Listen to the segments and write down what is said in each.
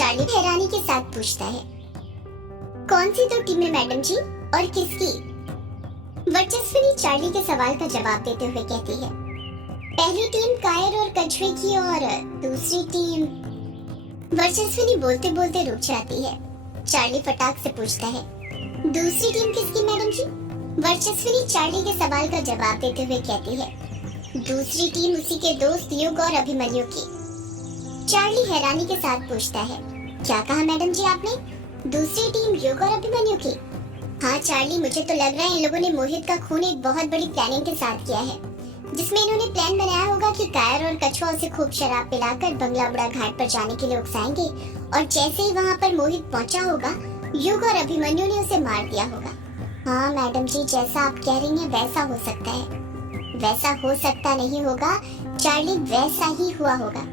Charlie हैरानी के साथ पूछता है, कौन सी दो टीमें मैडम जी और किसकी? वर्चस्विनी चार्ली के सवाल का जवाब देते हुए कहती है, पहली टीम कायर और कछुए की और दूसरी टीम। वर्चस्विनी बोलते बोलते रुक जाती है। चार्ली फटाक से पूछता है, दूसरी टीम किसकी मैडम जी? वर्चस्विनी चार्ली के सवाल का जवाब देते हुए कहती है, दूसरी टीम उसी के दोस्त युग और अभिमन्यु की। चार्ली हैरानी के साथ पूछता है, क्या कहा मैडम जी आपने? दूसरी टीम युग और अभिमन्यु की? हाँ चार्ली, मुझे तो लग रहा है इन लोगों ने मोहित का खून एक बहुत बड़ी प्लानिंग के साथ किया है, जिसमें इन्होंने प्लान बनाया होगा कि कायर और कछुआ उसे खूब शराब पिलाकर बंगला बुड़ा घाट पर जाने के लिए उकसाएंगे और जैसे ही वहाँ पर मोहित पहुँचा होगा, युग और अभिमन्यु ने उसे मार दिया होगा। हाँ मैडम जी, जैसा आप कह रही हैं वैसा हो सकता है। वैसा हो सकता नहीं होगा चार्ली, वैसा ही हुआ होगा।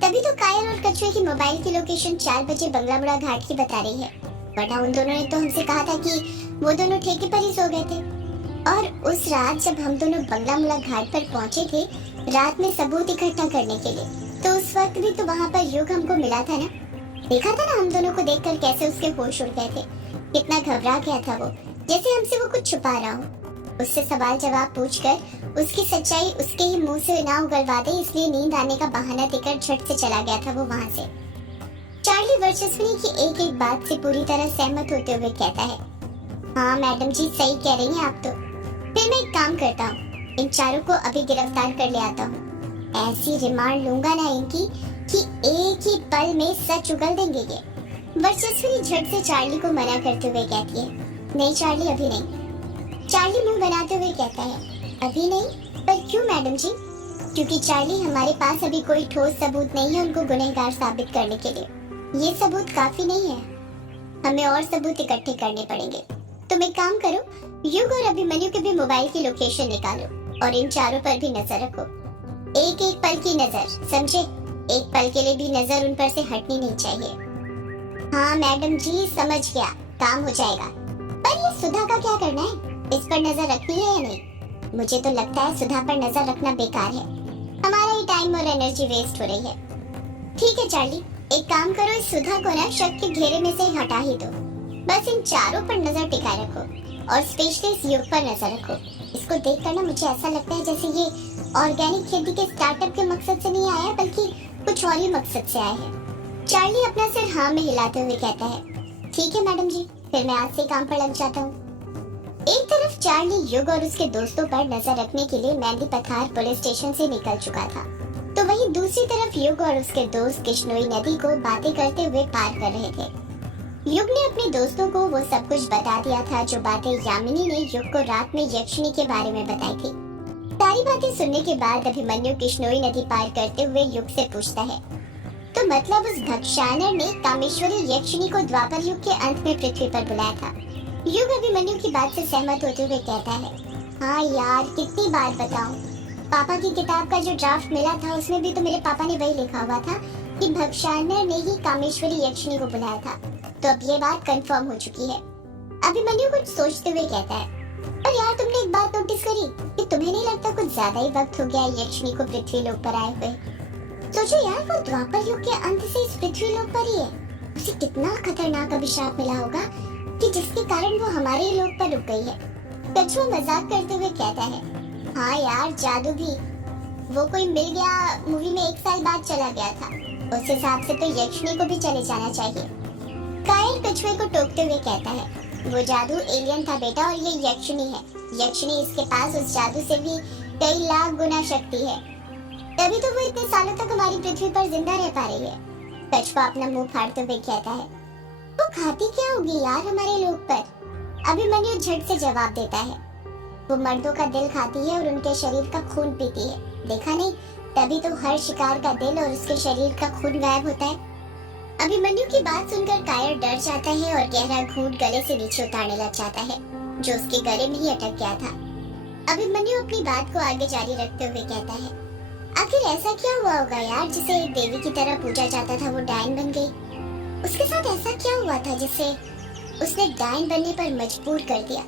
तभी तो कायर और कछुए की मोबाइल की लोकेशन 4 बजे बंगला बुड़ा घाट की बता रही है, वरना उन दोनों ने तो हमसे कहा था कि वो दोनों ठेके पर ही सो गए थे। और उस रात जब हम दोनों बंगला मुड़ा घाट पर पहुंचे थे रात में सबूत इकट्ठा करने के लिए, तो उस वक्त भी तो वहाँ पर युग हमको मिला था ना। देखा था ना हम दोनों को देखकर कैसे उसके होश उड़ गए थे, कितना घबरा गया था वो, जैसे हमसे वो कुछ छुपा रहा हो। उससे सवाल जवाब पूछकर उसकी सच्चाई उसके ही मुंह से ना उगलवा दे, इसलिए नींद आने का बहाना देकर झट से चला गया था वो वहाँ से। चार्ली वर्चस्विनी की एक एक बात से पूरी तरह सहमत होते हुए कहता है, हाँ मैडम जी, सही कह रही हैं आप तो। फिर मैं एक काम करता हूँ, इन चारों को अभी गिरफ्तार कर ले आता हूँ। ऐसी रिमांड लूंगा ना इनकी कि एक ही पल में सच उगल देंगे ये। वर्चस्विनी झट से चार्ली को मना करते हुए कहती है, नहीं चार्ली, अभी नहीं। चार्ली मुंह बनाते हुए कहता है, अभी नहीं? पर क्यों मैडम जी? क्योंकि चार्ली, हमारे पास अभी कोई ठोस सबूत नहीं है उनको गुनहगार साबित करने के लिए। ये सबूत काफी नहीं है, हमें और सबूत इकट्ठे करने पड़ेंगे। तुम एक काम करो, युग और अभिमन्यु के भी मोबाइल की लोकेशन निकालो और इन चारों पर भी नजर रखो। एक एक पल की नजर, समझे? एक पल के लिए भी नजर उन पर से हटनी नहीं चाहिए। हाँ मैडम जी, समझ गया, काम हो जाएगा। पर ये सुधा का क्या करना है? इस पर नजर रखनी है या नहीं? मुझे तो लगता है सुधा पर नजर रखना बेकार है, हमारा ही टाइम और एनर्जी वेस्ट हो रही है। ठीक है चार्ली, एक काम करो, इस सुधा को ना शक के घेरे में से हटा ही दो। बस इन चारों पर नजर टिकाए रखो और स्पेशली इस युग पर नजर रखो। इसको देखकर ना मुझे ऐसा लगता है जैसे ये ऑर्गेनिक खेती के स्टार्टअप के मकसद से नहीं आया, बल्कि कुछ और ही मकसद से आया है। चार्ली अपना सिर हाँ में हिलाते हुए कहता है, ठीक है मैडम जी, फिर मैं आज से काम पर लग जाता हूँ। एक तरफ चार्ली युग और उसके दोस्तों पर नजर रखने के लिए मेहंदी पथार पुलिस स्टेशन से निकल चुका था, तो वहीं दूसरी तरफ युग और उसके दोस्त किश्नोई नदी को बातें करते हुए पार कर रहे थे। युग ने अपने दोस्तों को वो सब कुछ बता दिया था जो बातें यामिनी ने युग को रात में यक्षिणी के बारे में बताई थी। सारी बातें सुनने के बाद अभिमन्यु किश्नोई नदी पार करते हुए युग से पूछता है, तो मतलब उस भक्षानर ने कामेश्वरी यक्षिणी को द्वापर युग के अंत में पृथ्वी पर बुलाया था? युग अभिमन्यु की बात से सहमत होते हुए कहता है, हाँ यार, कितनी बार बताऊं, पापा की किताब का जो ड्राफ्ट मिला था उसमें भी तो मेरे पापा ने वही लिखा हुआ था कि भक्षानर ने ही कामेश्वरी यक्षिणी को बुलाया था, तो अब ये बात कंफर्म हो चुकी है। अभिमन्यु कुछ सोचते हुए कहता है, पर यार तुमने एक बात नोटिस करी कि तुम्हें नहीं लगता कुछ ज्यादा ही वक्त हो गया यक्षिणी को पृथ्वी लोक पर आए हुए? सोचो यार, वो द्वापर युग के अंत से इस पृथ्वी लोक पर ही है। उसे कितना खतरनाक अभिशाप मिला होगा कि जिसके कारण वो हमारे ही लोक पर रुक गई है। कछुआ मजाक करते हुए कहता है, हाँ यार, जादू भी। वो कोई मिल गया मूवी में 1 साल बाद चला गया था, उस हिसाब से तो यक्षिणी को भी चले जाना चाहिए। कायर कछुए को टोकते हुए कहता है, वो जादू एलियन था बेटा, और ये यक्षिणी है। यक्षिणी, इसके पास उस जादू से भी कई लाख गुना शक्ति है, तभी तो वो इतने सालों तक हमारी पृथ्वी पर जिंदा रह पा रही है। कछुआ अपना मुंह फाड़ते हुए कहता है, वो खाती क्या होगी यार हमारे लोग पर? अभिमन्यु झट से जवाब देता है, वो मर्दों का दिल खाती है और उनके शरीर का खून पीती है। देखा नहीं, तभी तो हर शिकार का दिल और उसके शरीर का खून गायब होता है। अभिमन्यु की बात सुनकर कायर डर जाता है और गहरा घूंट गले से नीचे उतारने लग जाता है, जो उसके गले में ही अटक गया था। अभिमन्यु अपनी बात को आगे जारी रखते हुए कहता है, आखिर ऐसा क्या हुआ होगा यार, जिसे एक देवी की तरह पूजा जाता था वो डायन बन गई? उसके साथ ऐसा क्या हुआ था जिसे उसने डायन बनने पर मजबूर कर दिया?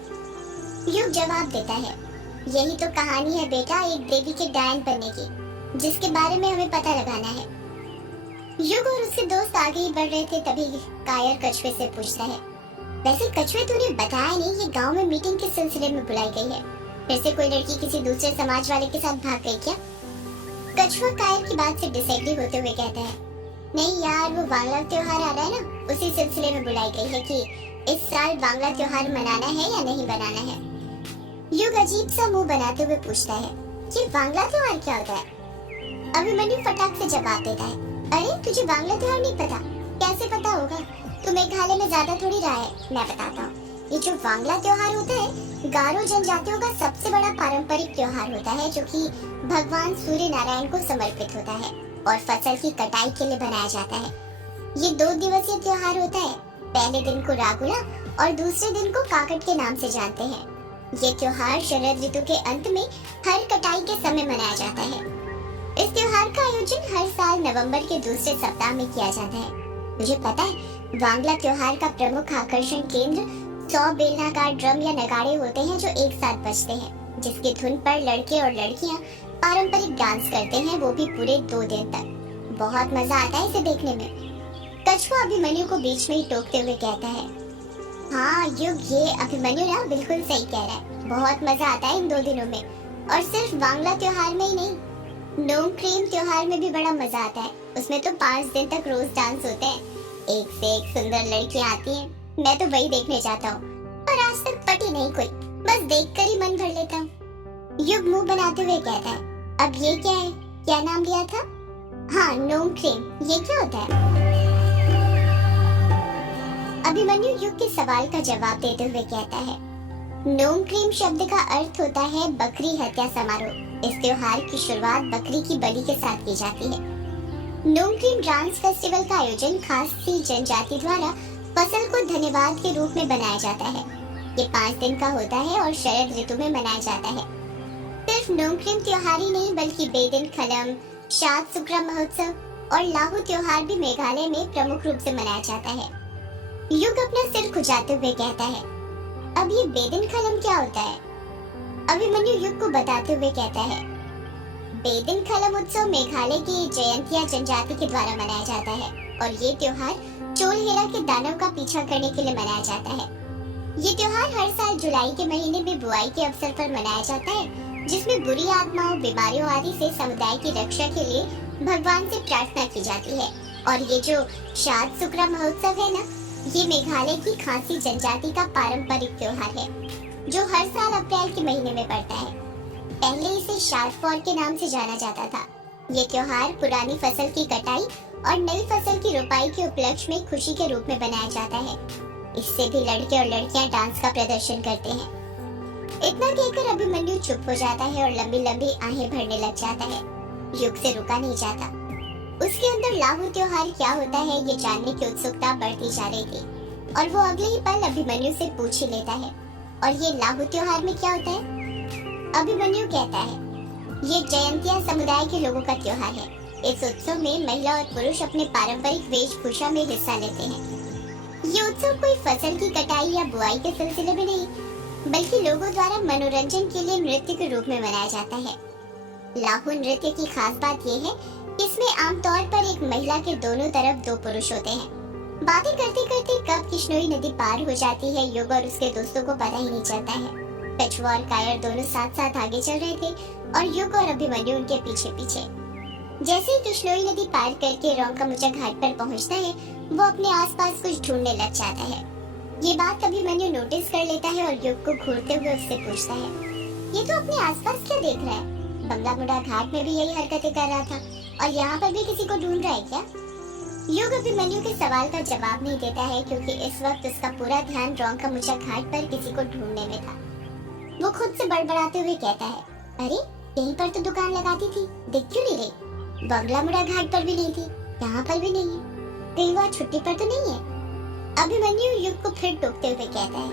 युग जवाब देता है, यही तो कहानी है बेटा, एक देवी के डायन बनने की, जिसके बारे में हमें पता लगाना है। युग और उसके दोस्त आगे ही बढ़ रहे थे, तभी कायर कछुए से पूछता है, वैसे कछुए तूने बताया नहीं, ये गांव में मीटिंग के सिलसिले में बुलाई गई है, फिर से कोई लड़की किसी दूसरे समाज वाले के साथ भाग गई क्या? कछुआ कायर की बात से डिसएग्री होते हुए कहता है, नहीं यार, वो वांगला त्योहार आ रहा है ना, उसी सिलसिले में बुलाई गई है कि इस साल वांगला त्योहार मनाना है या नहीं मनाना है। युग अजीब सा मुंह बनाते हुए पूछता है, ये वांगला त्योहार क्या होता है? अभिमन्यु फटाक से जवाब देता है, अरे तुझे वांगला त्योहार नहीं पता? कैसे पता होगा, तू मेघालय में ज्यादा थोड़ी रहा है। मैं बताता हूँ, ये जो वांगला त्योहार होता है गारो जनजातियों का सबसे बड़ा पारंपरिक त्योहार होता है, जो कि भगवान सूर्य नारायण को समर्पित होता है और फसल की कटाई के लिए बनाया जाता है। ये 2 दिवसीय त्योहार होता है। पहले दिन को रागुला और दूसरे दिन को काकट के नाम से जानते हैं। ये त्योहार शरद ऋतु के अंत में हर कटाई के समय मनाया जाता है। इस त्योहार का आयोजन हर साल नवंबर के दूसरे सप्ताह में किया जाता है। मुझे पता है, वांगला त्योहार का प्रमुख आकर्षण केंद्र 100 बेलनाकार ड्रम या नगाड़े होते हैं जो एक साथ बजते हैं, जिसकी धुन पर लड़के और लड़कियां पारंपरिक डांस करते हैं, वो भी पूरे 2 दिन तक। बहुत मजा आता है इसे देखने में। कछुआ अभिमन्यु को बीच में ही टोकते हुए कहता है, हाँ युग, ये अभिमन्यु ना बिल्कुल सही कह रहा है, बहुत मजा आता है इन 2 दिनों में। और सिर्फ वांगला त्योहार में ही नहीं, नोंगक्रेम त्योहार में भी बड़ा मजा आता है। उसमें तो 5 दिन तक रोज डांस होते हैं, एक से एक सुंदर लड़कियां आती हैं। मैं तो वही देखने जाता हूँ, पर आज तक पटी नहीं कोई, बस देखकर ही मन भर लेता हूँ। युग मुंह बनाते हुए कहता है, अब ये क्या है, क्या नाम लिया था? हाँ, नोंगक्रेम, ये क्या होता है? अभिमन्यु युग के सवाल का जवाब देते हुए कहता है, नोंगक्रेम शब्द का अर्थ होता है बकरी हत्या समारोह। इस त्योहार की शुरुआत बकरी की बलि के साथ की जाती है। नोंगक्रेम डांस फेस्टिवल का आयोजन खासी जनजाति द्वारा फसल को धन्यवाद के रूप में बनाया जाता है। ये 5 दिन का होता है और शरद ऋतु में मनाया जाता है। सिर्फ नोंगक्रेम त्योहार ही नहीं, बल्कि बेदिन खलम, शाद सुक्रा महोत्सव और लाहू त्योहार भी मेघालय में प्रमुख रूप से मनाया जाता है। युग अपना सिर खुजाते हुए कहता है, अब ये बेदिन खलम क्या होता है? अभिमन्यु युग को बताते हुए कहता है, बेदिन खलम उत्सव मेघालय की जयंतिया जनजाति के द्वारा मनाया जाता है और ये त्योहार चोलहेरा के दानव का पीछा करने के लिए मनाया जाता है। ये त्योहार हर साल जुलाई के महीने में बुआई के अवसर पर मनाया जाता है, जिसमें बुरी आत्माओं, बीमारियों आदि से समुदाय की रक्षा के लिए भगवान से प्रार्थना की जाती है। और ये जो शाद सुक्रा महोत्सव है ना, ये मेघालय की खासी जनजाति का पारंपरिक त्योहार है, जो हर साल अप्रैल के महीने में पड़ता है। पहले इसे शादफौर के नाम से जाना जाता था। ये त्योहार पुरानी फसल की कटाई और नई फसल की रोपाई के उपलक्ष्य में खुशी के रूप में बनाया जाता है। इससे भी लड़के और लड़कियां डांस का प्रदर्शन करते हैं। इतना कहकर अभिमन्यु चुप हो जाता है और लंबी लंबी आहें भरने लग जाता है। युग से रुका नहीं जाता। उसके अंदर लाहू त्योहार क्या होता है ये जानने की उत्सुकता बढ़ती जा रही थी और वो अगले ही पल अभिमन्यु से पूछ ही लेता है, और ये लाहू त्योहार में क्या होता है? अभिमन्यु कहता है, ये जयंतिया समुदाय के लोगों का त्योहार है। इस उत्सव में महिला और पुरुष अपने पारंपरिक वेशभूषा में हिस्सा लेते हैं। ये उत्सव कोई फसल की कटाई या बुआई के सिलसिले में नहीं, बल्कि लोगों द्वारा मनोरंजन के लिए नृत्य के रूप में मनाया जाता है। लाहू नृत्य की खास बात यह है कि इसमें आमतौर पर एक महिला के दोनों तरफ 2 पुरुष होते हैं। बातें करते करते कब किश्नोई नदी पार हो जाती है, युग और उसके दोस्तों को पता ही नहीं चलता है। कछुआ और कायर दोनों साथ साथ आगे चल रहे थे और युग और अभिमन्यु उनके पीछे पीछे। जैसे ही किश्नोई नदी पार करके रोंकामुचा घाट पर पहुंचता है, वो अपने आसपास कुछ ढूंढने लग जाता है। ये बात अभिमन्यु नोटिस कर लेता है और युग को घूरते हुए उससे पूछता है, ये तो अपने आसपास क्या देख रहा है? बंगलामुड़ा घाट में भी यही हरकतें कर रहा था और यहाँ पर भी किसी को ढूंढ रहा है क्या? युग अभिमन्यु के सवाल का जवाब नहीं देता है, क्योंकि इस वक्त उसका पूरा ध्यान रोंकामुचा घाट पर किसी को ढूंढने में था। वो खुद से बड़बड़ाते हुए कहता है, अरे यहीं पर तो दुकान लगाती थी, दिख क्यों नहीं रही? बंगलामुड़ा घाट पर भी नहीं थी, यहाँ पर भी नहीं है, कहीं वो छुट्टी पर तो नहीं है? अभिमन्यु युग को फिर टोकते हुए कहता है,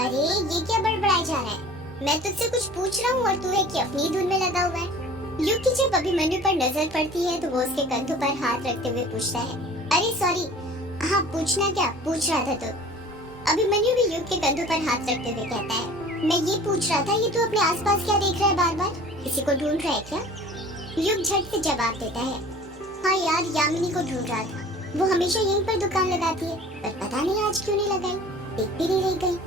अरे ये क्या बड़बड़ाए जा रहा है? मैं तुझसे कुछ पूछ रहा हूँ और तू है कि अपनी धुन में लगा हुआ है। युग की जब अभिमन्यु पर नजर पड़ती है तो वो उसके कंधों पर हाथ रखते हुए पूछता है, अरे सॉरी, हाँ पूछना क्या पूछ रहा था? तो अभिमन्यु भी युग के कंधों पर हाथ रखते हुए कहता है, मैं ये पूछ रहा था, ये तू अपने आसपास क्या देख रहा है? बार बार किसी को ढूंढ रहा है क्या? युग झट से जवाब देता है, हाँ यार, यामिनी को ढूंढ रहा था। वो हमेशा यहीं पर दुकान लगाती है, पर पता नहीं आज क्यों नहीं लगाई। देख भी नहीं रही कहीं।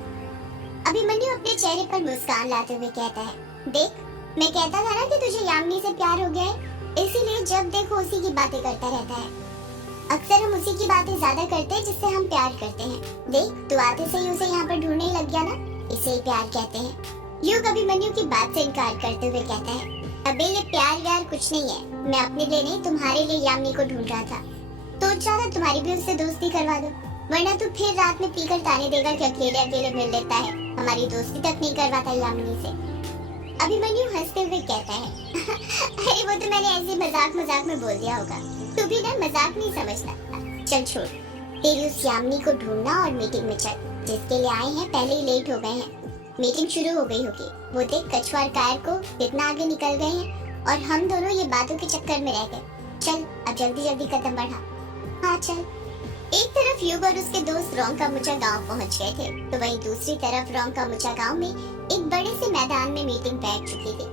अभिमन्यु अपने चेहरे पर मुस्कान लाते हुए कहता है, देख, मैं कहता था ना कि तुझे यामिनी से प्यार हो गया है, इसीलिए जब देखो उसी की बातें करता रहता है। अक्सर हम उसी की बातें ज्यादा करते हैं जिससे हम प्यार करते हैं। देख, तू आते से ही उसे यहाँ पर ढूंढने लग गया ना, इसे ही प्यार कहते हैं। युग अभिमन्यु की बात से इनकार करते हुए कहता है, अबे ये प्यार व्यार कुछ नहीं है, मैं अपने लिए नहीं तुम्हारे लिए यामिनी को ढूंढ रहा था। तो चाहा तुम्हारी भी उससे दोस्ती करवा दो, वरना तू फिर रात में पीकर ताने देगा कि अकेले अकेले मिल लेता है, हमारी दोस्ती तक नहीं करवाता यामिनी से। अभिमन्यु हंसते हुए कहता है, अरे वो तो मैंने ऐसे मजाक मजाक में बोल दिया होगा, तू भी ना मजाक नहीं समझता। चल छोड़, तेरी उस यामिनी को ढूंढना और मीटिंग में चल। जिसके लिए आए हैं पहले ही लेट हो गए हैं, मीटिंग शुरू हो गई होगी। वो देख, कछुआ और कायर को कितना आगे निकल गए हैं और हम दोनों ये बातों के चक्कर में रह गए। चल अब जल्दी जल्दी कदम बढ़ा। हाँ चल। एक तरफ युग और उसके दोस्त रोंकामुचा गांव पहुंच गए थे, तो वहीं दूसरी तरफ रोंकामुचा गांव में एक बड़े से मैदान में मीटिंग बैठ चुकी थी।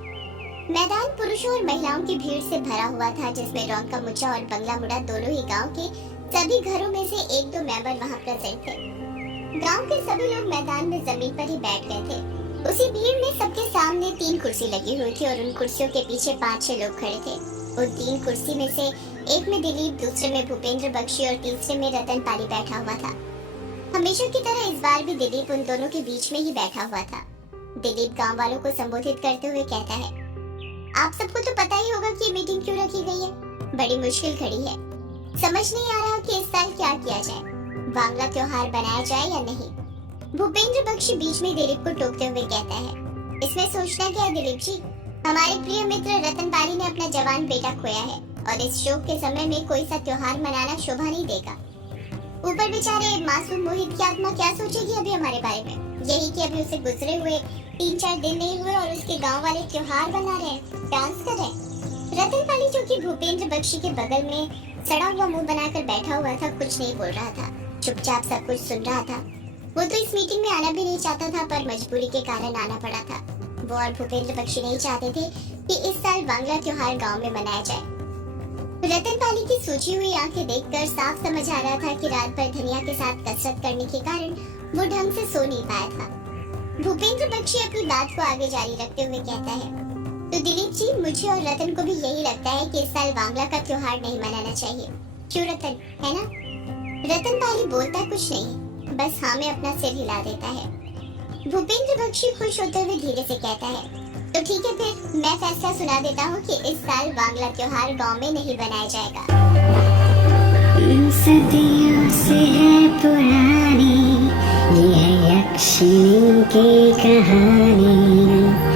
मैदान पुरुषों और महिलाओं की भीड़ से भरा हुआ था, जिसमें रोंकामुचा और बंगला मुड़ा दोनों ही गांव के सभी घरों में से एक दो मेंबर वहां प्रेजेंट थे। गांव के सभी लोग मैदान में जमीन पर ही बैठ गए थे। उसी भीड़ में सबके सामने 3 कुर्सी लगी हुई थी और उन कुर्सियों के पीछे 5-6 लोग खड़े थे। उन 3 कुर्सी में से एक में दिलीप, दूसरे में भूपेंद्र बख्शी और तीसरे में रतन पाली बैठा हुआ था। हमेशा की तरह इस बार भी दिलीप उन दोनों के बीच में ही बैठा हुआ था। दिलीप गांव वालों को संबोधित करते हुए कहता है, आप सबको तो पता ही होगा कि ये मीटिंग क्यों रखी गई है। बड़ी मुश्किल खड़ी है, समझ नहीं आ रहा कि इस साल क्या किया जाए, बांग्ला त्योहार बनाया जाए या नहीं। भूपेंद्र बख्शी बीच में दिलीप को टोकते हुए कहता है, इसमें सोचना क्या है दिलीप जी, हमारे प्रिय मित्र रतन पाली ने अपना जवान बेटा खोया है और इस शोक के समय में कोई सा त्योहार मनाना शोभा नहीं देगा। ऊपर बेचारे मासूम मोहित की आत्मा क्या सोचेगी अभी हमारे बारे में, यही कि अभी उसे गुजरे हुए 3-4 दिन नहीं हुए और उसके गांव वाले त्योहार बना रहे हैं, डांस कर रहे हैं। रतन पाली जो कि भूपेंद्र बख्शी के बगल में सड़ा हुआ मुंह बनाकर बैठा हुआ था, कुछ नहीं बोल रहा था, चुपचाप सब कुछ सुन रहा था। वो तो इस मीटिंग में आना भी नहीं चाहता था, पर मजबूरी के कारण आना पड़ा था। वो और भूपेंद्र बख्शी नहीं चाहते थे कि इस साल बांग्ला त्योहार गांव में मनाया जाए। रतन पाली की सूजी हुई आंखें देखकर साफ समझ आ रहा था कि रात भर धनिया के साथ कसरत करने के कारण वो ढंग से सो नहीं पाया था। भूपेंद्र बख्शी अपनी बात को आगे जारी रखते हुए कहता है, तो दिलीप जी, मुझे और रतन को भी यही लगता है कि इस साल बांग्ला का त्योहार नहीं मनाना चाहिए। क्यों रतन, है ना? रतन पाली बोलता कुछ नहीं, बस हाँ में अपना सिर हिला देता है। भूपेंद्र बख्शी खुश होते हुए धीरे से कहता है, तो ठीक है, फिर मैं फैसला सुना देता हूँ कि इस साल बांग्ला त्योहार गांव में नहीं बनाया जाएगा। सदियों से है पुरानी ये है यक्षिणी की कहानी।